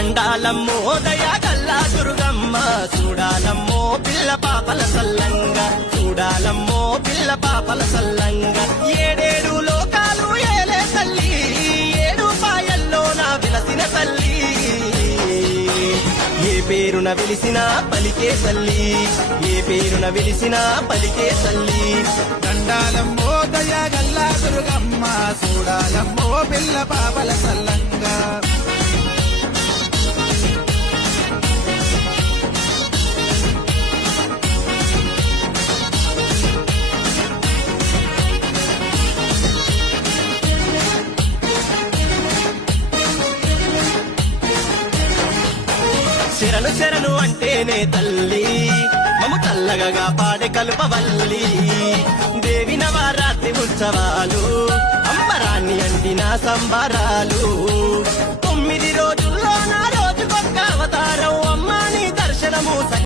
దండాలమ్మో దయాగల్లా దుర్గమ్మ చూడాలమ్మో పిల్ల పాపల సల్లంగా చూడాలమ్మో పిల్ల పాపల సల్లంగా ఏడేడు లోకాలు ఏలే తల్లి ఏడు పాయల్లో నా విలసిన తల్లి ఏ పేరున వెలిసినా పలికే తల్లి ఏ పేరున వెలిసినా పలికే తల్లి దండాలమ్మో దయాగల్లా దుర్గమ్మ చూడాలమ్మో పిల్ల పాపల సల్లంగా శరణు శరణు అంటేనే తల్లి మము చల్లగా పాడే కలుపవల్లి దేవి నవరాత్రి ఉత్సవాలు అంబరాన్ని అంటిన సంబరాలు